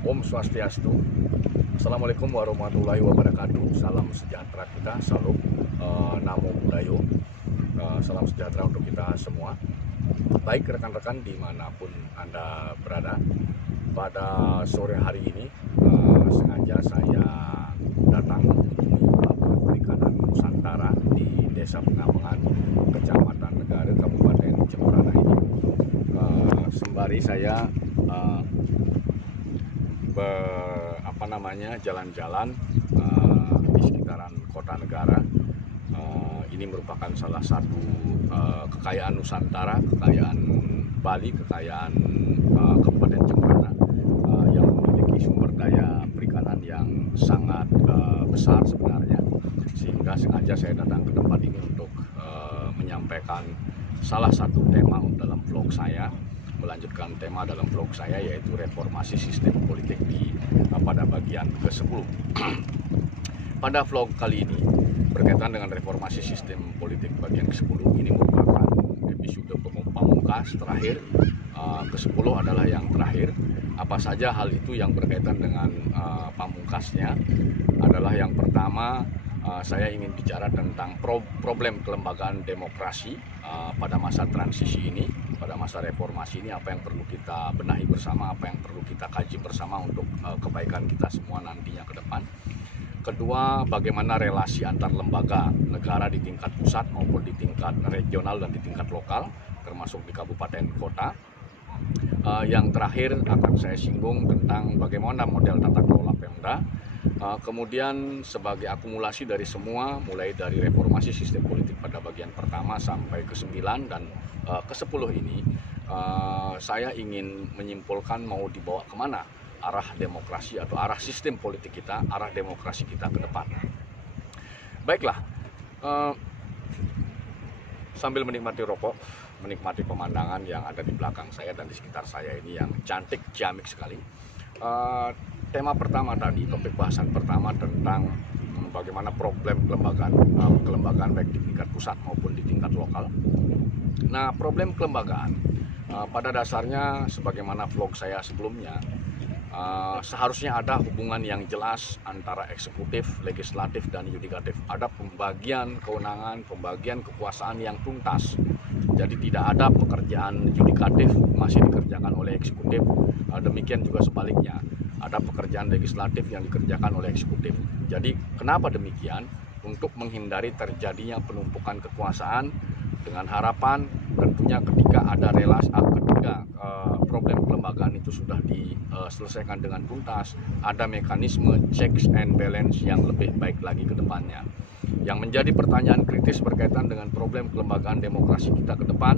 Om Swastiastu. Assalamualaikum warahmatullahi wabarakatuh. Salam sejahtera kita, salam Namo Buddhaya. Salam sejahtera untuk kita semua. Baik rekan-rekan dimanapun Anda berada, pada sore hari ini sengaja saya datang menemui pelabuhan perikanan Nusantara di Desa Pengapengan, Kecamatan Negara, Kabupaten Jemberana ini. Sembari saya jalan-jalan di sekitaran kota negara. Ini merupakan salah satu kekayaan Nusantara, kekayaan Bali, kekayaan Kabupaten Jemberana yang memiliki sumber daya perikanan yang sangat besar sebenarnya, sehingga sengaja saya datang ke tempat ini untuk menyampaikan salah satu tema dalam vlog saya, melanjutkan tema dalam vlog saya, yaitu reformasi sistem politik pada bagian ke-10. Pada vlog kali ini berkaitan dengan reformasi sistem politik bagian ke-10, ini merupakan episode pamungkas terakhir. Ke-10 adalah yang terakhir. Apa saja hal itu yang berkaitan dengan pamungkasnya adalah yang pertama, saya ingin bicara tentang problem kelembagaan demokrasi pada masa transisi ini, pada masa reformasi ini, apa yang perlu kita benahi bersama, apa yang perlu kita kaji bersama untuk kebaikan kita semua nantinya ke depan. Kedua, bagaimana relasi antar lembaga negara di tingkat pusat maupun di tingkat regional dan di tingkat lokal, termasuk di kabupaten kota. Yang terakhir akan saya singgung tentang bagaimana model tata kelola Pemda. Kemudian sebagai akumulasi dari semua, mulai dari reformasi sistem politik pada bagian pertama sampai ke-9 dan ke-10 ini, saya ingin menyimpulkan mau dibawa kemana arah demokrasi atau arah sistem politik kita, arah demokrasi kita ke depan. Baiklah, sambil menikmati rokok, menikmati pemandangan yang ada di belakang saya dan di sekitar saya ini yang cantik, ciamik sekali. Tema pertama tadi, topik bahasan pertama tentang bagaimana problem kelembagaan baik di tingkat pusat maupun di tingkat lokal. Nah, problem kelembagaan pada dasarnya sebagaimana vlog saya sebelumnya, seharusnya ada hubungan yang jelas antara eksekutif, legislatif, dan yudikatif. Ada pembagian kewenangan, pembagian kekuasaan yang tuntas. Jadi tidak ada pekerjaan yudikatif masih dikerjakan oleh eksekutif, demikian juga sebaliknya. Ada pekerjaan legislatif yang dikerjakan oleh eksekutif. Jadi kenapa demikian? Untuk menghindari terjadinya penumpukan kekuasaan, dengan harapan tentunya ketika ada relasi, ketika problem kelembagaan itu sudah diselesaikan dengan tuntas, ada mekanisme checks and balance yang lebih baik lagi ke depannya. Yang menjadi pertanyaan kritis berkaitan dengan problem kelembagaan demokrasi kita ke depan,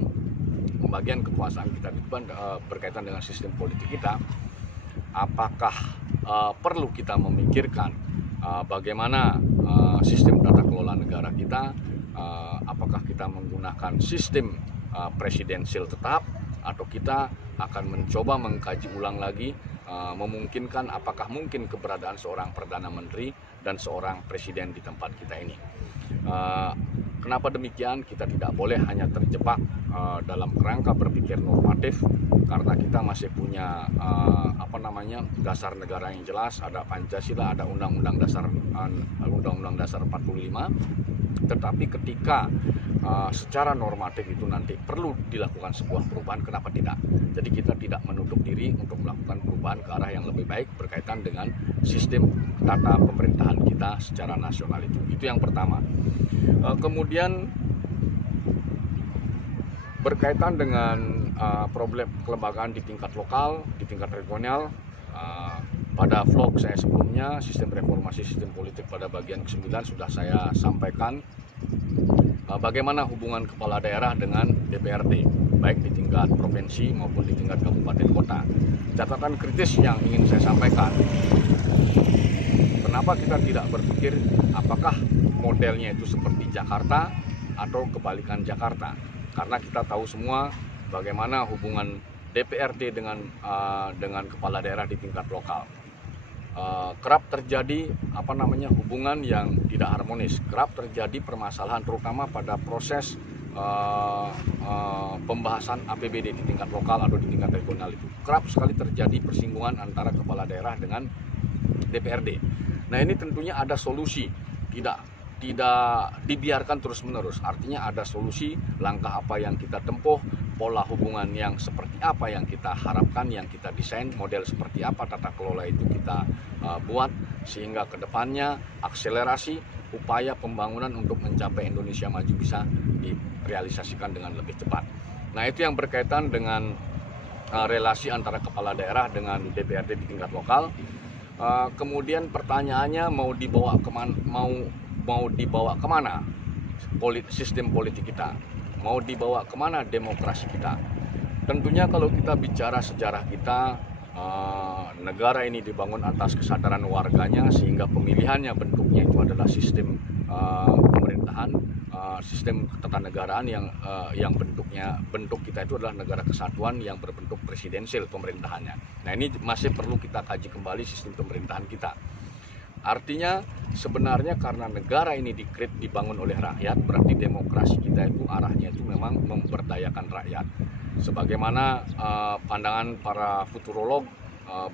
pembagian kekuasaan kita ke depan, berkaitan dengan sistem politik kita, apakah perlu kita memikirkan bagaimana sistem tata kelola negara kita, apakah kita menggunakan sistem presidensial tetap, atau kita akan mencoba mengkaji ulang lagi, memungkinkan apakah mungkin keberadaan seorang Perdana Menteri dan seorang Presiden di tempat kita ini. Kenapa demikian? Kita tidak boleh hanya terjebak dalam kerangka berpikir normatif, karena kita masih punya dasar negara yang jelas, ada Pancasila, ada Undang-Undang Dasar 45. Tetapi ketika secara normatif itu nanti perlu dilakukan sebuah perubahan, kenapa tidak? Jadi kita tidak menutup diri untuk melakukan perubahan ke arah yang lebih baik berkaitan dengan sistem tata pemerintahan kita secara nasional itu. Itu yang pertama. Kemudian berkaitan dengan problem kelembagaan di tingkat lokal, di tingkat regional, pada vlog saya sebelumnya, sistem reformasi sistem politik pada bagian ke-9 sudah saya sampaikan bagaimana hubungan kepala daerah dengan DPRD, baik di tingkat provinsi maupun di tingkat kabupaten kota. Catatan kritis yang ingin saya sampaikan, kenapa kita tidak berpikir apakah modelnya itu seperti Jakarta atau kebalikan Jakarta? Karena kita tahu semua bagaimana hubungan DPRD dengan kepala daerah di tingkat lokal. Kerap terjadi hubungan yang tidak harmonis, kerap terjadi permasalahan terutama pada proses pembahasan APBD di tingkat lokal atau di tingkat regional itu kerap sekali terjadi persinggungan antara kepala daerah dengan DPRD. Nah, ini tentunya ada solusi, tidak dibiarkan terus-menerus. Artinya ada solusi, langkah apa yang kita tempuh, pola hubungan yang seperti apa yang kita harapkan, yang kita desain, model seperti apa tata kelola itu kita buat, sehingga kedepannya akselerasi upaya pembangunan untuk mencapai Indonesia maju bisa direalisasikan dengan lebih cepat. Nah, itu yang berkaitan dengan relasi antara kepala daerah dengan DPRD di tingkat lokal. Kemudian pertanyaannya mau dibawa kemana sistem politik kita, mau dibawa kemana demokrasi kita. Tentunya kalau kita bicara sejarah kita, negara ini dibangun atas kesadaran warganya, sehingga pemilihannya bentuknya itu adalah sistem pemerintahan, sistem ketatanegaraan yang bentuk kita itu adalah negara kesatuan yang berbentuk presidensial pemerintahannya. Nah, ini masih perlu kita kaji kembali sistem pemerintahan kita. Artinya sebenarnya karena negara ini dibangun oleh rakyat, berarti demokrasi kita itu arahnya itu memang memberdayakan rakyat. Sebagaimana pandangan para futurolog,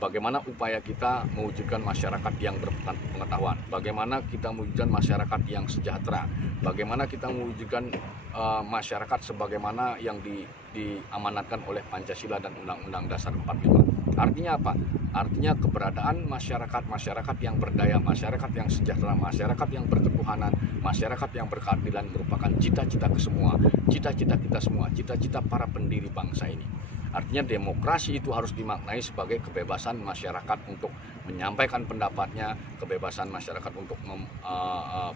bagaimana upaya kita mewujudkan masyarakat yang berpengetahuan, bagaimana kita mewujudkan masyarakat yang sejahtera, bagaimana kita mewujudkan masyarakat sebagaimana yang diamanatkan oleh Pancasila dan Undang-Undang Dasar 45. Artinya apa? Artinya keberadaan masyarakat yang berdaya, masyarakat yang sejahtera, masyarakat yang berketuhanan, masyarakat yang berkeadilan merupakan cita-cita kita semua, cita-cita para pendiri bangsa ini. Artinya demokrasi itu harus dimaknai sebagai kebebasan masyarakat untuk menyampaikan pendapatnya, kebebasan masyarakat untuk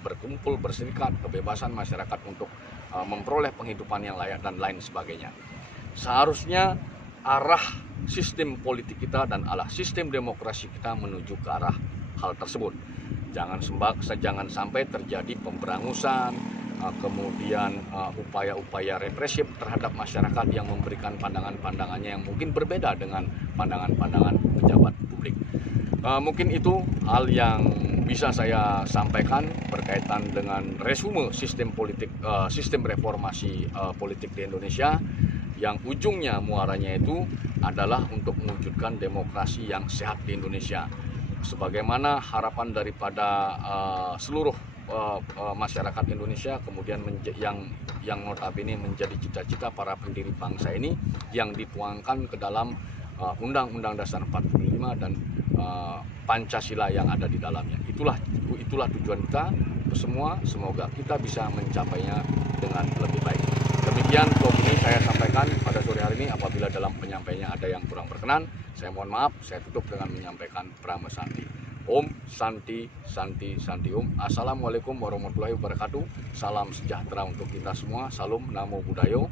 berkumpul, berserikat, kebebasan masyarakat untuk memperoleh penghidupan yang layak dan lain sebagainya. Seharusnya arah sistem politik kita dan arah sistem demokrasi kita menuju ke arah hal tersebut. Jangan sampai terjadi pemberangusan, kemudian upaya-upaya represif terhadap masyarakat yang memberikan pandangan-pandangannya yang mungkin berbeda dengan pandangan-pandangan pejabat publik. Mungkin itu hal yang bisa saya sampaikan berkaitan dengan resume sistem reformasi politik di Indonesia, yang ujungnya muaranya itu adalah untuk mewujudkan demokrasi yang sehat di Indonesia. Sebagaimana harapan daripada seluruh masyarakat Indonesia, kemudian yang notabene menjadi cita-cita para pendiri bangsa ini yang dituangkan ke dalam Undang-Undang Dasar 45 dan Pancasila yang ada di dalamnya. Itulah tujuan kita semua. Semoga kita bisa mencapainya dengan lebih baik. Demikian vlog ini saya sampaikan pada sore hari ini. Apabila dalam penyampaiannya ada yang kurang berkenan, saya mohon maaf. Saya tutup dengan menyampaikan Brahma Santi. Om Santi Santi Santi Om. Assalamualaikum warahmatullahi wabarakatuh. Salam sejahtera untuk kita semua. Salam Namo Buddhaya.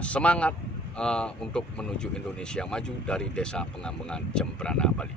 Semangat untuk menuju Indonesia maju dari Desa Pengambengan, Jembrana, Bali.